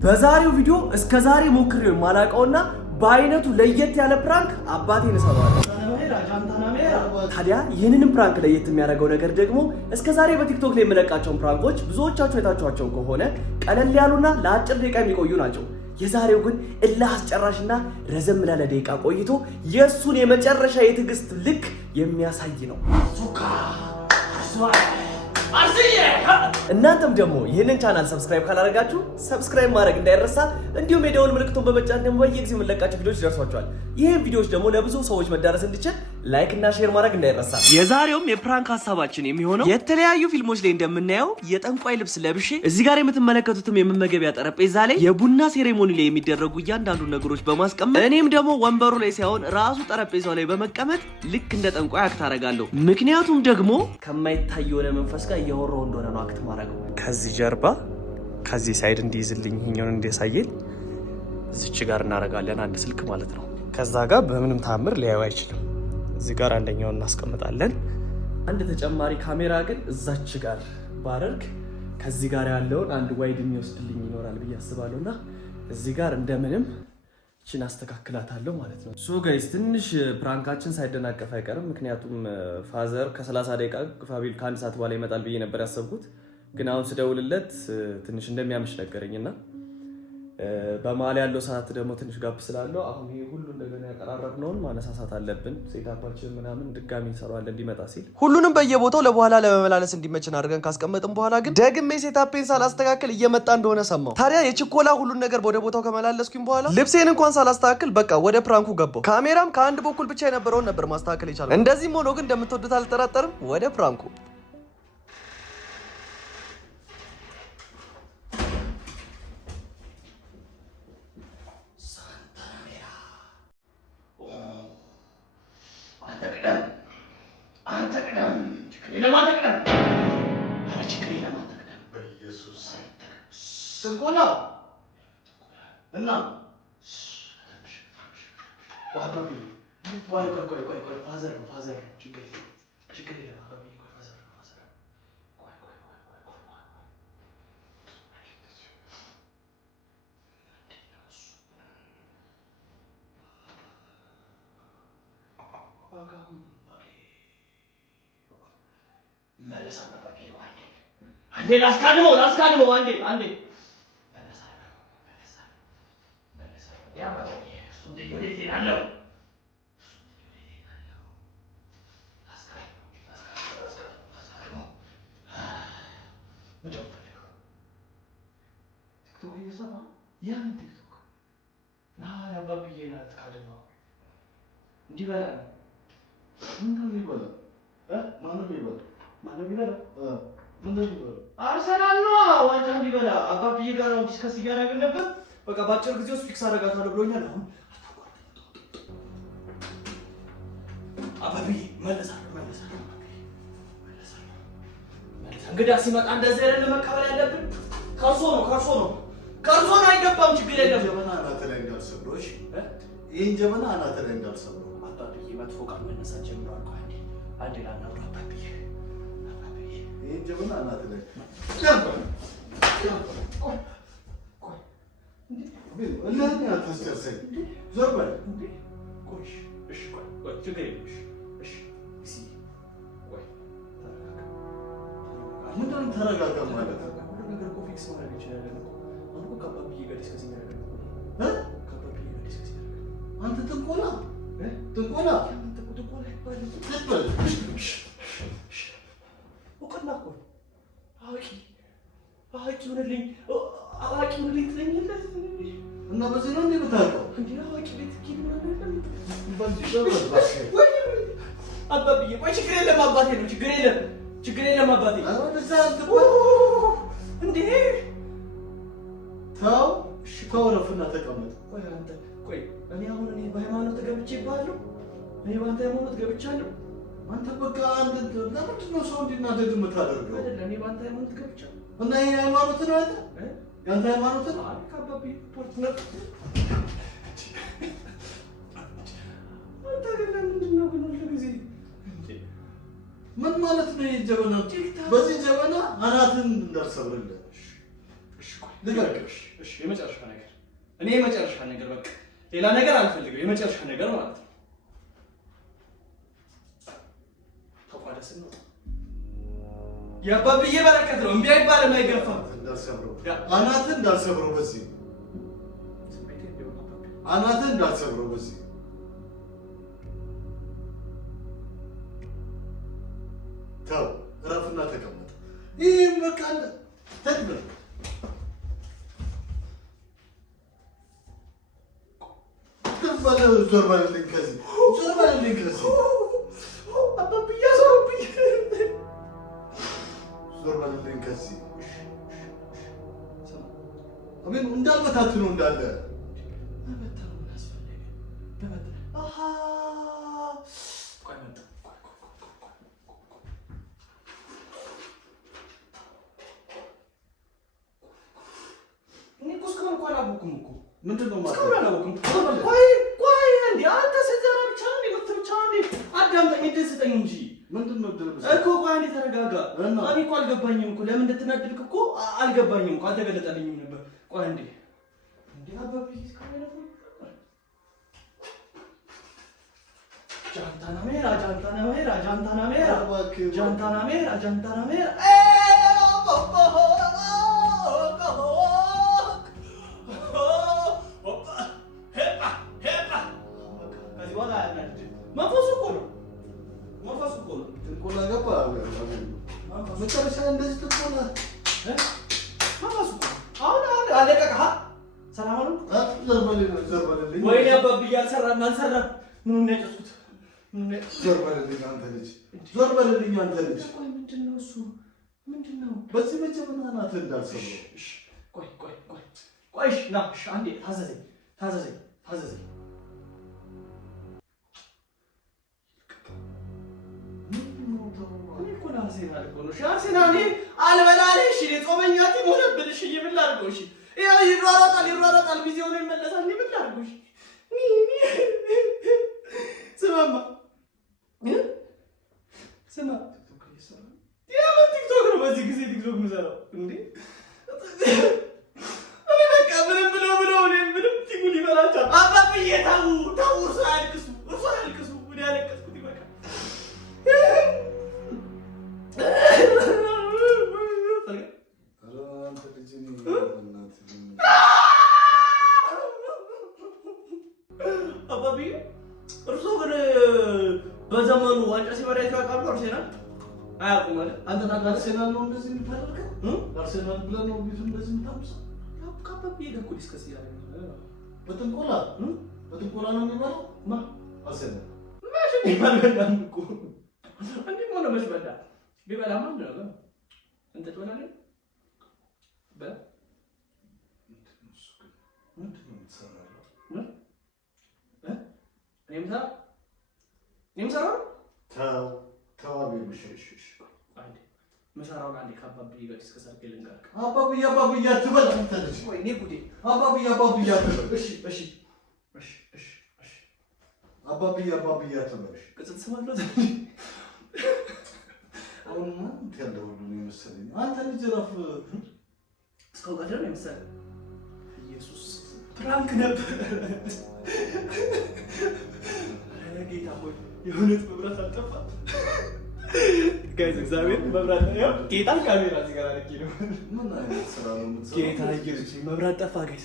በዛሬው ቪዲዮ እስከ ዛሬ ሞክሬው ማላቀውና በአይነቱ ለየት ያለ ፕራንክ አባቴን እሰራዋለሁ። ታዲያ ይህንንም ፕራንክ ለየት የሚያደርገው ነገር ደግሞ እስከ ዛሬ በቲክቶክ ላይ የምለቃቸውን ፕራንኮች ብዙዎቻችሁ የታችኋቸው ከሆነ ቀለል ያሉና ለአጭር ደቂቃ የሚቆዩ ናቸው። የዛሬው ግን እልህ አስጨራሽና ረዘም ላለ ደቂቃ ቆይቶ የሱን የመጨረሻ የትዕግስት ልክ የሚያሳይ ነው። እናንተም ደግሞ ይህንን ቻናል ሰብስክራይብ ካላደረጋችሁ ሰብስክራይብ ማድረግ እንዳይረሳ፣ እንዲሁም የደወል ምልክቱን በመጫን ደግሞ በየጊዜው የምንለቃቸው ቪዲዮዎች ይደርሷችኋል። ይህን ቪዲዮዎች ደግሞ ለብዙ ሰዎች መዳረስ እንዲችል ላይክ እና ሼር ማድረግ እንዳይረሳ። የዛሬውም የፕራንክ ሀሳባችን የሚሆነው የተለያዩ ፊልሞች ላይ እንደምናየው የጠንቋይ ልብስ ለብሼ እዚህ ጋር የምትመለከቱትም የመመገቢያ ጠረጴዛ ላይ የቡና ሴሬሞኒ ላይ የሚደረጉ እያንዳንዱ ነገሮች በማስቀመጥ እኔም ደግሞ ወንበሩ ላይ ሳይሆን ራሱ ጠረጴዛው ላይ በመቀመጥ ልክ እንደ ጠንቋይ አክት አደርጋለሁ። ምክንያቱም ደግሞ ከማይታይ የሆነ መንፈስ ጋር እያወራሁ እንደሆነ ነው አክት ማድረገው። ከዚህ ጀርባ ከዚህ ሳይድ እንዲይዝልኝ ይሄኛውን እንዲያሳየኝ እዚች ጋር እናደርጋለን፣ አንድ ስልክ ማለት ነው። ከዛ ጋር በምንም ታምር ሊያዩ አይችልም። እዚህ ጋር አንደኛውን እናስቀምጣለን። አንድ ተጨማሪ ካሜራ ግን እዛች ጋር ባረግ ከዚህ ጋር ያለውን አንድ ዋይድ የሚወስድልኝ ይኖራል ብዬ አስባለሁና እዚህ ጋር እንደምንም እቺን አስተካክላታለሁ ማለት ነው። ሶ ጋይስ ትንሽ ፕራንካችን ሳይደናቀፍ አይቀርም። ምክንያቱም ፋዘር ከ30 ደቂቃ ፋቢል ከአንድ ሰዓት በኋላ ይመጣል ብዬ ነበር ያሰብኩት። ግን አሁን ስደውልለት ትንሽ እንደሚያምሽ ነገረኝና በመሀል ያለው ሰዓት ደግሞ ትንሽ ጋፕ ስላለው አሁን ይሄ ሁሉ እንደገና ያቀራረብነውን ማነሳሳት አለብን። ሴታፓችን ምናምን ድጋሚ እንሰራዋለን እንዲመጣ ሲል ሁሉንም በየቦታው ለበኋላ ለመመላለስ እንዲመችን አድርገን ካስቀመጥን በኋላ ግን ደግሜ ሴታፔን ሳላስተካክል እየመጣ እንደሆነ ሰማሁ። ታዲያ የችኮላ ሁሉን ነገር ወደ ቦታው ከመላለስኩኝ በኋላ ልብሴን እንኳን ሳላስተካክል በቃ ወደ ፕራንኩ ገባሁ። ካሜራም ከአንድ በኩል ብቻ የነበረውን ነበር ማስተካከል የቻለው። እንደዚህም ሆኖ ግን እንደምትወዱት አልጠራጠርም። ወደ ፕራንኩ ላስካድመው አንዴ አርሰናል ነው ዋንጫውን ሊበላ አባብዬ ጋር ነው ዲስከስ እያደረግን ነበር። በቃ በአጭር ጊዜ ውስጥ ፊክስ አደርጋታለሁ ብሎኛል። አሁን አባብዬ መለሳለሁ። እንግዳ ሲመጣ እንደዚህ አይደለም መቀበል ያለብን። ከርሶ ነው አይገባም። ችግር የለም። ጀበና አናተ ላይ እንዳልሰብሮሽ ይሄን ጀበና አናተ ላይ እንዳልሰብሮ አባብዬ መጥፎ ቃል መነሳት ጀምሯል። አንዴ ላናግረው አባብዬ ይሄን ጀበና አናተ ላይ ለምን አታስጨርሰኝ? ዞር በል። እሺ ቆይ ችግር የለም። እሺ ቆይ ምንድን ነው ተረጋጋ ማለት ነው? ነገር እኮ ፊክስ ማድረግ ይችላል እኮ። አንተ እኮ ከአባብዬ ጋር ዲስከስ እያደረግን ነው። ከአባብዬ ጋር ዲስከስ እያደረግን ነው። አንተ ጥንቆላ እውቅና እኮ አዋቂ ሆነልኝ ትለኛለህ እና በዚህ ነው እንደምታውቀው እንዴ? አዋቂ ቤት ኪድ ምናምን አባብዬ ቆይ ችግር የለም አባቴ ነው። ችግር የለም አባቴ። እንዴ ተው ረፍና ተቀመጥ። ቆይ እኔ አሁን በሃይማኖት ገብቼ ይባላለሁ? እኔ በአንተ ሃይማኖት ገብቻለሁ? አንተ በቃ አንተ ለምንድን ነው ሰው እንዲናደድ የምታደርገው? አይደለም እኔ በአንተ ሃይማኖት ገብቻለሁ እና ይሄ ሃይማኖት ነው አይደል? ያንተ ሃይማኖት ነው? አባቢ ፓርትነር አንተ ግን ለምንድን ነው ግን ሁሉ ጊዜ ምን ማለት ነው? የጀበና በዚህ ጀበና አናትን እንዳልሰብርልህ። እሺ ቆይ ልገርሽ እሺ የመጨረሻ ነገር እኔ የመጨረሻ ነገር በቃ ሌላ ነገር አልፈልግም። የመጨረሻ ነገር ማለት ነው ተቋደስ ነው ያባብዬ በረከት ነው። እምቢ አይባልም አይገፋም። እንዳልሰብረው አናትህን እንዳልሰብረው በዚህ አናትህን እንዳልሰብረው በዚህ ተው እረፍና ተቀመጥ። ይህም በቃ ተድበል ዞር በልልኝ ከዚህ ዞር በልልኝ ከዚህ አባብዬ ዞርብኝ ዞር በልልኝ ከዚህ አሜን እንዳልበታት ነው እንዳለ ምንድነው ማለት አዳምጠኝ ደስተኝ እንጂ ምንድነው እኮ ቆይ አንዴ ተረጋጋ። እኔ እኮ አልገባኝም እኮ ለምን እንደተናደድክ እኮ አልገባኝም እኮ አልተገለጠልኝም ነበር። ቆይ አንዴ እንዴ አባብዬ ጃንታናሜራ መጨረሻ እንደዚህ ትቆላ ዘርበልልኝ ወይኔ አባብዬ አልሰራም ምኑን ነው ያጨስኩት? ዘርበልልኝ አንተ ልጅ ዘርበልልኝ አንተ ልጅ ምንድነው እሱ ምንድነው? በዚህ መጀመሪያ አናትህን እንዳልሰብረው ቆይ ና አንዴ ታዘዘኝ አርሴናል አልበላለሽ ጾመኛ ሆነብልሽ ምን ላድርገው? እሺ ይሯሯጣል ቪዲዮውን ይመለሳል። ምን ላድርገው? ስማማ ስማ የምን ቲክቶክ ነው በዚህ ጊዜ ቲክቶክ የምሰራው እንዴ? በቃ ምንም ምንም ቲኩ ሊበላቸው አባብዬ ተው እርሱ አያልቅሱ ምን ያለቀስኩት ይበቃል። አባብዬ እርሶ ግን በዘመኑ ዋንጫ ሲበላ ያውቃሉ? አርሴናል አያውቁም ማለት አንተ ታውቃለህ? አርሴናል ነው እንደዚህ የምታደርገው? አርሴናል ብለህ ነው ቤቱ እንደዚህ የምታምሰው? ከአባብዬ ጋር እኮ ዲስከስ እያደረግን በጥንቆላ ነው የሚባለው። አርሴናል ማሽን ይባላል እኮ እንዴ ሆነ መስበዳ ቢበላ ማን ነው እንት ትበላለህ? ምንድነው የምትሰራው? ተው ምሰራውን አንዴ ከአባብዬ ጋር ዲስከስ አድርጌ ልንገርህ። አባብዬ አትበል አንተ ልጅ። ወይኔ ጉዴ! አባብዬ አትበል። እሺ አባብዬ አትበል። ቅጽል ስም አለው አሁን አንተ ያለው ሁሉ ነው የመሰለኝ። አንተ ልጅ ረፍ እስካሁን ጋር ነው የመሰለኝ። ኢየሱስ ፕራንክ ነበር። ጌታ ሆይ የእውነት መብራት አልጠፋም። ጋይስ እግዚአብሔር መብራት ነው። ጌታ ካሜራ እዚህ ጋር አድርጌ ነው። ምን አይነት ስራ ነው የምትሰራው? ጌታ ይርጂ መብራት ጠፋ ጋይስ።